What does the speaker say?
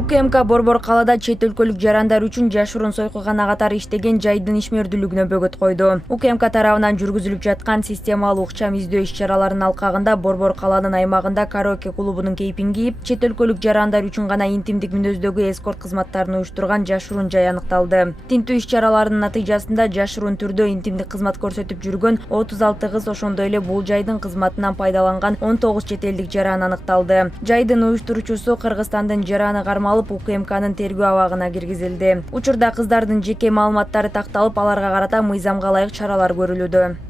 УКМК Борбор калаада чет өлкөлүк жарандар үчүн жашыруун сойкугана катары иштеген жайдын ишмердүүлүгүнө бөгөт койду. УКМК тарабынан жүргүзүлүп жаткан системалуу укчам издөө иш-чараларынын алкагында Борбор калаанын аймагында караоке клубунун кейпин кийип, чет өлкөлүк жарандар үчүн гана интимдик мүнөздөгү эскорт кызматтарын уюштурган жашыруун жай аныкталды. Тинтүү иш-чараларынын натыйжасында жашыруун түрдө интимдик кызмат көрсөтүп жүргөн 36 кыз, ошондой эле бул жайдын кызматынан пайдаланган 19 чет элдик жаран аныкталды. Жайдын уюштуруучусу Кыргызстандын жараны кармалып, УКМКнын тергөө абагына киргизилди. Учурда кыздардын жеке маалыматтары такталып, аларга карата мыйзамга ылайык чаралар көрүлүүдө.